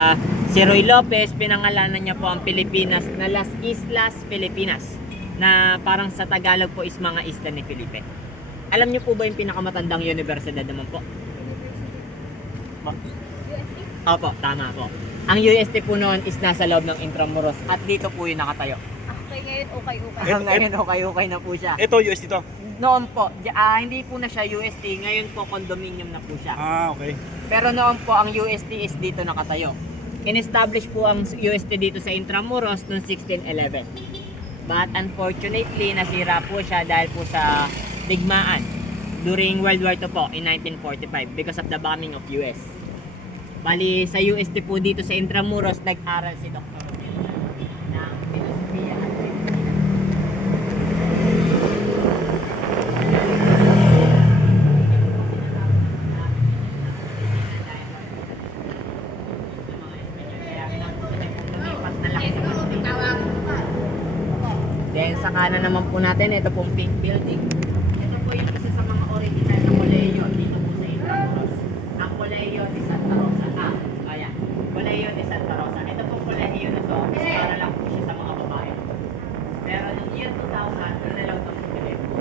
Si Roy Lopez, pinangalanan niya po ang Pilipinas na Las Islas Filipinas, na parang sa Tagalog po is mga isla ni Felipe. Alam niyo po ba yung pinakamatandang universidad naman po? Opo, tama po. Ang UST po noon is nasa loob ng Intramuros at dito po yung nakatayo. Okay, ngayon okay. Ngayon okay na po siya. Ito, US dito. Noon po, hindi po na siya UST, ngayon po condominium na po siya. Okay. Pero noon po ang UST is dito nakatayo. In-establish po ang UST dito sa Intramuros noong 1611. But unfortunately, nasira po siya dahil po sa digmaan during World War II po in 1945 because of the bombing of US. Bali, sa UST po dito sa Intramuros, nag-aral si Dr. Romero ng Filosofia at Then sa kanan naman po natin, ito pong pink building. Ito po yung isa sa mga original na kolehiyo dito po sa Intramuros. Ang kolehiyo de Santa Rosa. Ayan. Kolehiyo de Santa Rosa. Ito pong kolehiyo na to, is para lang po siya sa mga babae. Pero noong year 2000, doon na lang ito po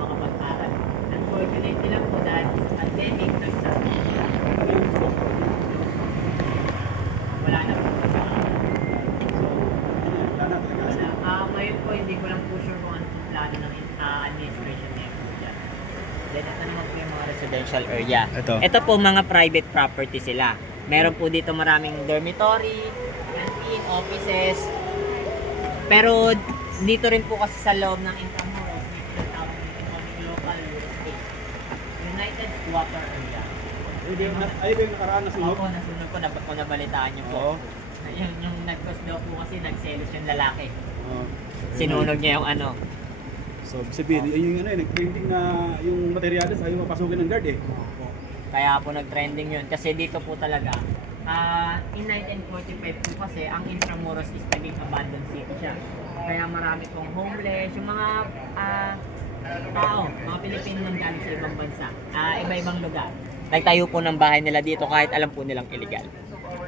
makapag-aral. Unfortunately lang po dahil sa pandemic, wala na po ngayon po, hindi ko lang po sure kung ano yung plano ng administration na yun po dyan. Then, ito naman po yung mga residential area. Ito po mga private property sila. Meron po dito maraming dormitory, canteen, offices. Pero dito rin po kasi sa loob ng Intramuros, dito yung tawag ng local real estate. United Squatter Area. Ay, yung nakaraan na sunod? Opo, nasunod po, kung nabalitaan nyo po. Yung nag-cause daw po kasi nagselos yung lalaki. Sinunog niya yung ano. So, sabihin, yung nag-trending na yung materyales ayaw mapasukin ng guard eh. Kaya po nag-trending yun. Kasi dito po talaga, in 1945 po kasi, ang Intramuros is naging abandoned city siya. Kaya marami pong homeless, yung mga tao, mga Pilipino nang galing sa ibang bansa, iba-ibang lugar. Nagtayo po ng bahay nila dito kahit alam po nilang illegal.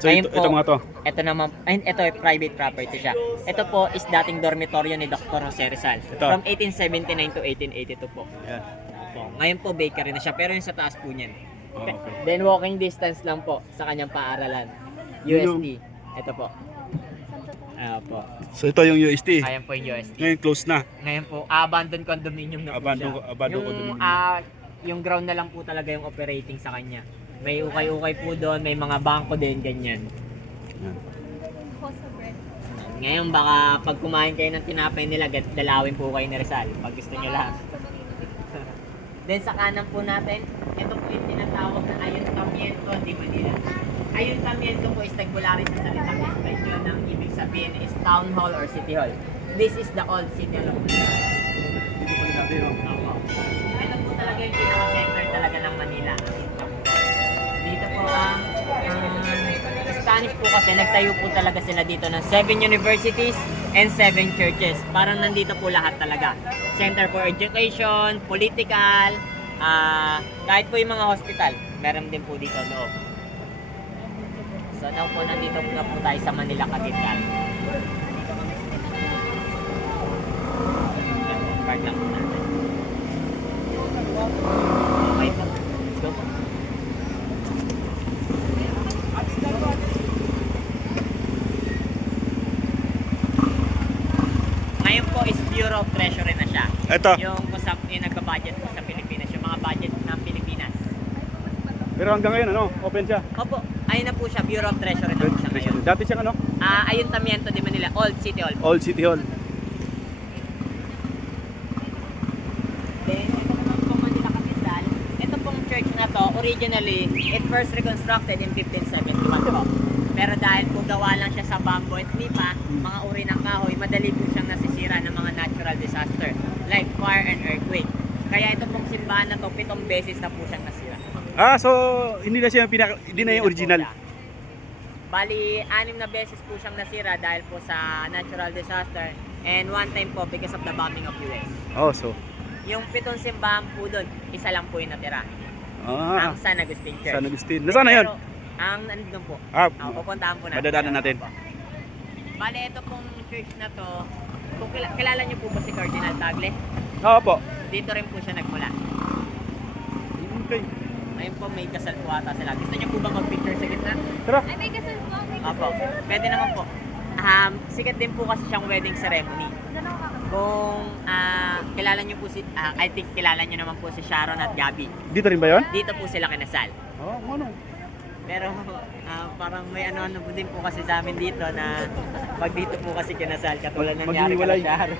So, ito mga to? Ito naman, ito ay private property siya. Ito po is dating dormitoryo ni Dr. Jose Rizal. Ito. From 1879 to 1882 po. Yan. Po. Ngayon po bakery na siya, pero yung sa taas po niyan. Okay. Then walking distance lang po sa kanyang paaralan. UST. Ito po. Po. So, ito yung UST. Ayan po yung UST. Ngayon close na. Ngayon po, abandoned condominium na po siya. Abandoned Yung, condominium. yung ground na lang po talaga yung operating sa kanya. May ukay-ukay po doon, may mga bangko din, ganyan. Yan. Ngayon baka pag kumain kayo ng tinapay nila, dalawin po kayo ni Rizal pag gusto nyo lang. Then sa kanan po natin, ito po yung tinatawag na Ayuntamiento de Manila. Ayuntamiento po is nagmula rin sa salitang Espanyol ng ibig sabihin is town hall or city hall. This is the old city hall of Manila. Dito pa rin natin, no? Ito po talaga yung pinaka-center talaga ng Manila. Dito po ang Spanish po kasi nagtayo po talaga sila dito ng 7 universities and 7 churches. Parang nandito po lahat talaga. Center for Education, Political, kahit po yung mga hospital, meron din po dito loob. So now po nandito na po tayo sa Manila Cathedral. Card lang po natin. Okay po. Let's go po. Ngayon po is Bureau of Treasury na siya. Ito. Yung nagbabudget po sa Pilipinas, yung mga budget ng Pilipinas. Pero hanggang ngayon, ano? Open siya. Opo, ayun na po siya, Bureau of Treasury na po siya ngayon. Dati siyang ano? Ayuntamiento de Manila, Old City Hall. Old City Hall. Then, ito naman po Manila Cathedral. Ito pong church na to, originally, it first reconstructed in 1571 po. Pero dahil po gawa lang siya sa bamboo at nipa, mga uri ng kahoy, madali po siyang nasisira ng mga natural disaster like fire and earthquake. Kaya ito pong simbahan na to, 7 beses na po siyang nasira. So hindi na siya hindi na yung original. Bali, 6 na beses po siyang nasira dahil po sa natural disaster and 1 time po because of the bombing of US. So Yung 7 simbahan po doon, isa lang po yung natira. Ang San Agustin Church. San Agustin. Nasaan na yun? Pero, Ang nandun po. Pupuntahan po natin. madadaanan natin. Opo. Bale, ito pong church na to, kung kilala niyo po ba si Cardinal Tagle? Oo po. Dito rin po siya nagmula. Okay. Ayun po, may kasal po ata sila. Gusto niyo po ba mag-picture sa gitna? Tara. Ay, may kasal po. May kasal. Opo, pwede naman po. Sikat din po kasi siyang wedding ceremony. Kung kilala niyo po I think kilala niyo naman po si Sharon at Gabby. Dito rin ba yun? Dito po sila kinasal. Ano? Pero parang may ano po din po kasi sa amin dito na pag dito po kasi kinasal, katulad ng nangyari Maghihiwalay. kay Sharon.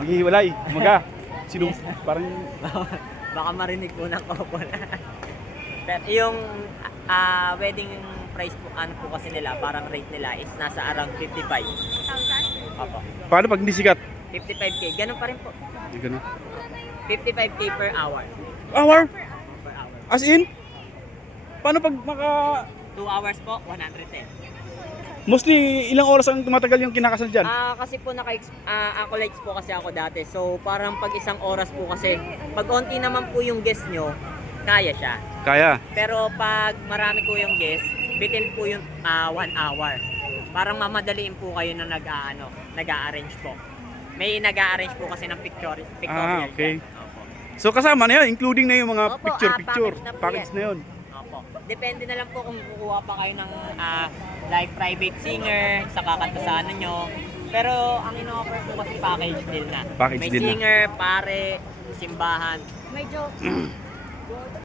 Maghihiwalay. Umaga. Sino? Parang... Baka marinig po ng couple. Pero yung wedding price po, ano po kasi nila, parang rate nila is nasa around 55. 1,000? Opo. Paano pag hindi sikat? 55k. Ganun pa rin po. Hindi ganun. 55k per hour. Hour? Per hour. As in? Paano pag 2 hours po, 110. Mostly, ilang oras ang tumatagal yung kinakasal dyan? Kasi po acolytes po kasi ako dati. So parang pag isang oras po kasi, pag onti naman po yung guest nyo, kaya siya. Kaya. Pero pag marami po yung guest, bitin po yung 1 hour. Parang mamadaliin po kayo na nag-a-arrange po. May nag-a-arrange po kasi ng pictorial. Okay. dyan. Opo. So kasama na yan, including na yung mga Opo, picture. package na po Package yan. na yun. Opo. Depende na lang po kung kukuha pa kayo ng like private singer sa kakantasanan nyo. Pero ang ino-offer po kasi package deal na. Package May deal na. singer, pare, simbahan. May joke.